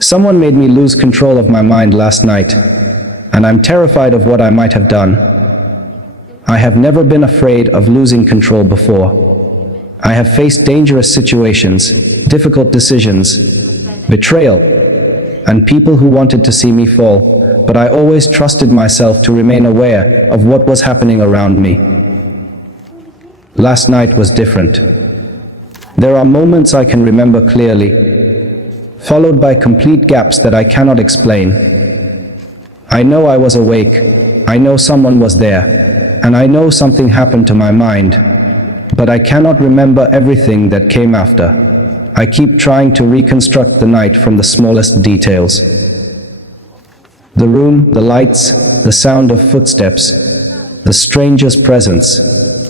Someone made me lose control of my mind last night, and I'm terrified of what I might have done. I have never been afraid of losing control before. I have faced dangerous situations, difficult decisions, betrayal, and people who wanted to see me fall, but I always trusted myself to remain aware of what was happening around me. Last night was different. There are moments I can remember clearly, followed by complete gaps that I cannot explain. I know I was awake, I know someone was there, and I know something happened to my mind, but I cannot remember everything that came after. I keep trying to reconstruct the night from the smallest details. The room, the lights, the sound of footsteps, the stranger's presence,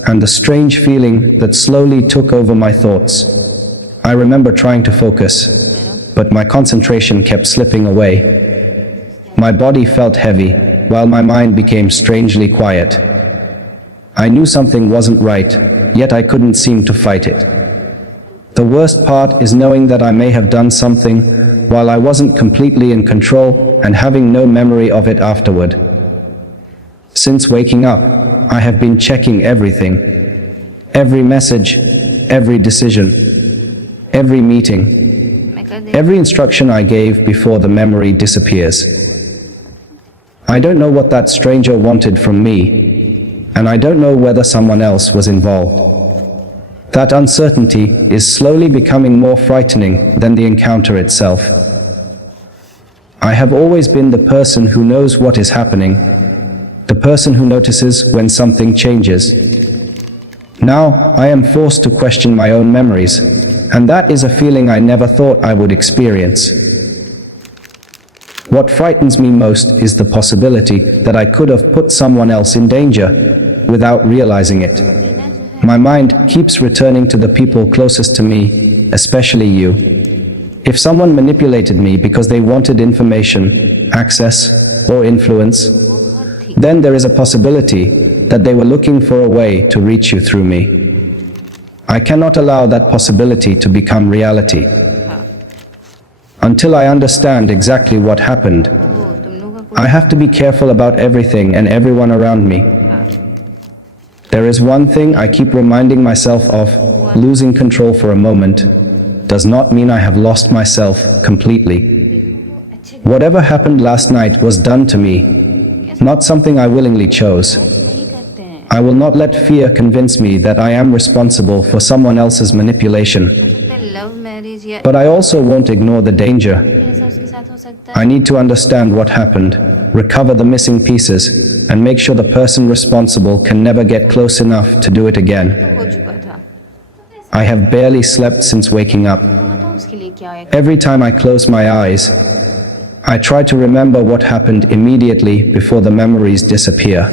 and the strange feeling that slowly took over my thoughts. I remember trying to focus, but my concentration kept slipping away. My body felt heavy, while my mind became strangely quiet. I knew something wasn't right, yet I couldn't seem to fight it. The worst part is knowing that I may have done something while I wasn't completely in control and having no memory of it afterward. Since waking up, I have been checking everything. Every message, every decision, every meeting, every instruction I gave before the memory disappears. I don't know what that stranger wanted from me, and I don't know whether someone else was involved. That uncertainty is slowly becoming more frightening than the encounter itself. I have always been the person who knows what is happening, the person who notices when something changes. Now I am forced to question my own memories, and that is a feeling I never thought I would experience. What frightens me most is the possibility that I could have put someone else in danger without realizing it. My mind keeps returning to the people closest to me, especially you. If someone manipulated me because they wanted information, access, or influence, then there is a possibility that they were looking for a way to reach you through me. I cannot allow that possibility to become reality. Until I understand exactly what happened, I have to be careful about everything and everyone around me. There is one thing I keep reminding myself of: losing control for a moment does not mean I have lost myself completely. Whatever happened last night was done to me, not something I willingly chose. I will not let fear convince me that I am responsible for someone else's manipulation. But I also won't ignore the danger. I need to understand what happened, recover the missing pieces, and make sure the person responsible can never get close enough to do it again. I have barely slept since waking up. Every time I close my eyes, I try to remember what happened immediately before the memories disappear.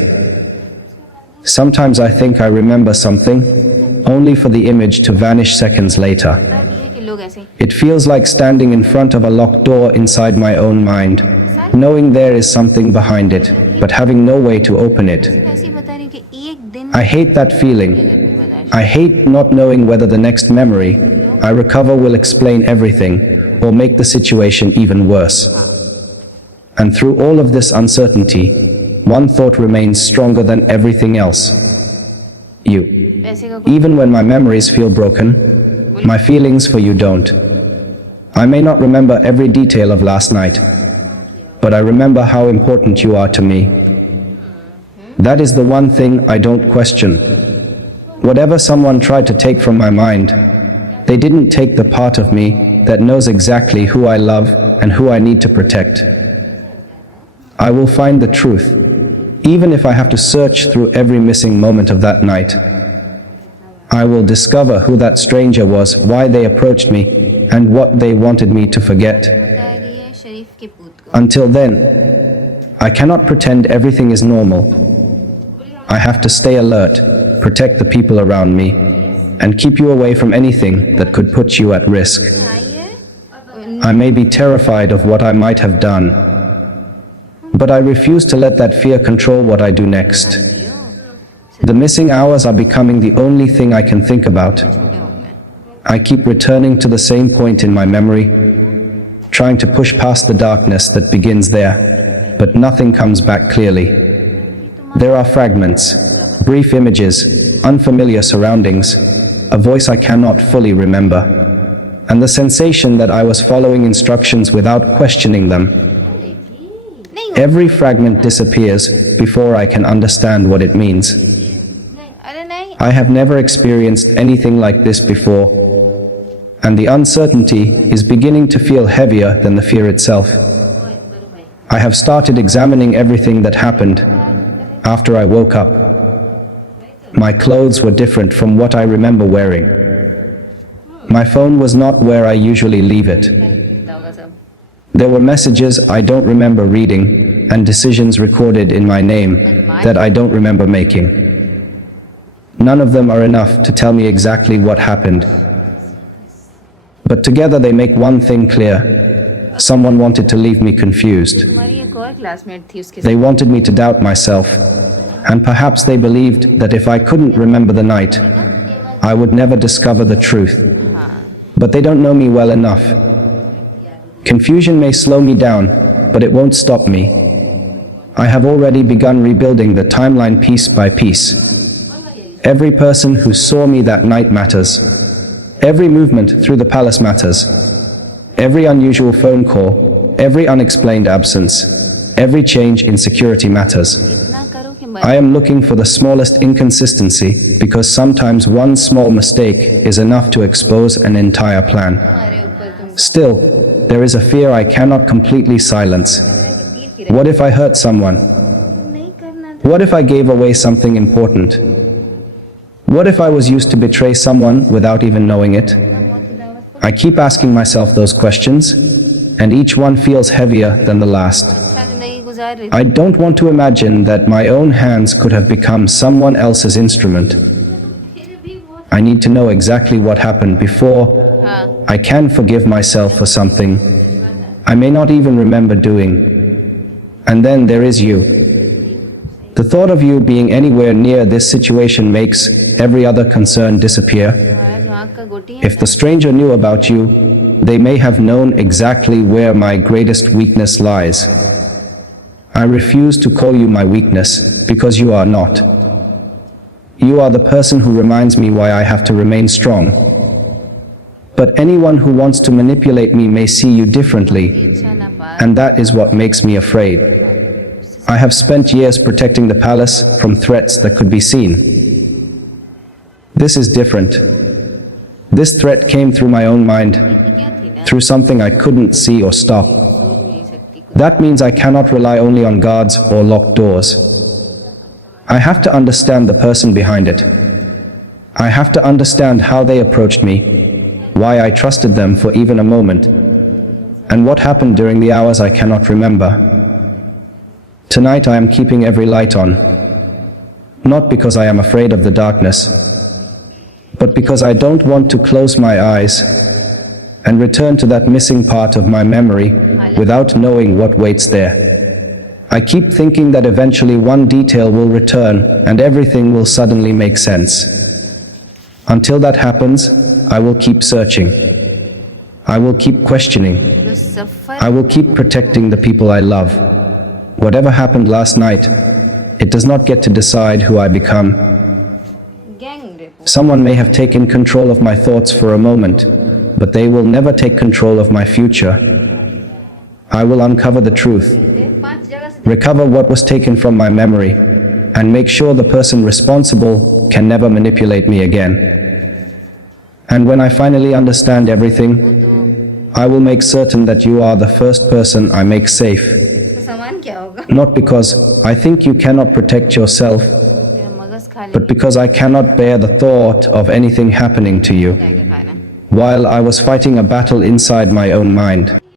Sometimes I think I remember something, only for the image to vanish seconds later. It feels like standing in front of a locked door inside my own mind, knowing there is something behind it, but having no way to open it. I hate that feeling. I hate not knowing whether the next memory I recover will explain everything or make the situation even worse. And through all of this uncertainty, one thought remains stronger than everything else: you. Even when my memories feel broken, my feelings for you don't. I may not remember every detail of last night, but I remember how important you are to me. That is the one thing I don't question. Whatever someone tried to take from my mind, they didn't take the part of me that knows exactly who I love and who I need to protect. I will find the truth, even if I have to search through every missing moment of that night. I will discover who that stranger was, why they approached me, and what they wanted me to forget. Until then, I cannot pretend everything is normal. I have to stay alert, protect the people around me, and keep you away from anything that could put you at risk. I may be terrified of what I might have done, but I refuse to let that fear control what I do next. The missing hours are becoming the only thing I can think about. I keep returning to the same point in my memory, trying to push past the darkness that begins there, but nothing comes back clearly. There are fragments, brief images, unfamiliar surroundings, a voice I cannot fully remember, and the sensation that I was following instructions without questioning them. Every fragment disappears before I can understand what it means. I have never experienced anything like this before, and the uncertainty is beginning to feel heavier than the fear itself. I have started examining everything that happened after I woke up. My clothes were different from what I remember wearing. My phone was not where I usually leave it. There were messages I don't remember reading and decisions recorded in my name that I don't remember making. None of them are enough to tell me exactly what happened. But together they make one thing clear. Someone wanted to leave me confused. They wanted me to doubt myself, and perhaps they believed that if I couldn't remember the night, I would never discover the truth. But they don't know me well enough. Confusion may slow me down, but it won't stop me. I have already begun rebuilding the timeline piece by piece. Every person who saw me that night matters. Every movement through the palace matters. Every unusual phone call, every unexplained absence, every change in security matters. I am looking for the smallest inconsistency because sometimes one small mistake is enough to expose an entire plan. Still, there is a fear I cannot completely silence. What if I hurt someone? What if I gave away something important? What if I was used to betray someone without even knowing it? I keep asking myself those questions, and each one feels heavier than the last. I don't want to imagine that my own hands could have become someone else's instrument. I need to know exactly what happened before I can forgive myself for something I may not even remember doing. And then there is you. The thought of you being anywhere near this situation makes every other concern disappear. If the stranger knew about you, they may have known exactly where my greatest weakness lies. I refuse to call you my weakness, because you are not. You are the person who reminds me why I have to remain strong. But anyone who wants to manipulate me may see you differently, and that is what makes me afraid. I have spent years protecting the palace from threats that could be seen. This is different. This threat came through my own mind, through something I couldn't see or stop. That means I cannot rely only on guards or locked doors. I have to understand the person behind it. I have to understand how they approached me, why I trusted them for even a moment, and what happened during the hours I cannot remember. Tonight I am keeping every light on, not because I am afraid of the darkness, but because I don't want to close my eyes and return to that missing part of my memory without knowing what waits there. I keep thinking that eventually one detail will return and everything will suddenly make sense. Until that happens, I will keep searching. I will keep questioning. I will keep protecting the people I love. Whatever happened last night, it does not get to decide who I become. Someone may have taken control of my thoughts for a moment, but they will never take control of my future. I will uncover the truth, recover what was taken from my memory, and make sure the person responsible can never manipulate me again. And when I finally understand everything, I will make certain that you are the first person I make safe. Not because I think you cannot protect yourself, but because I cannot bear the thought of anything happening to you while I was fighting a battle inside my own mind.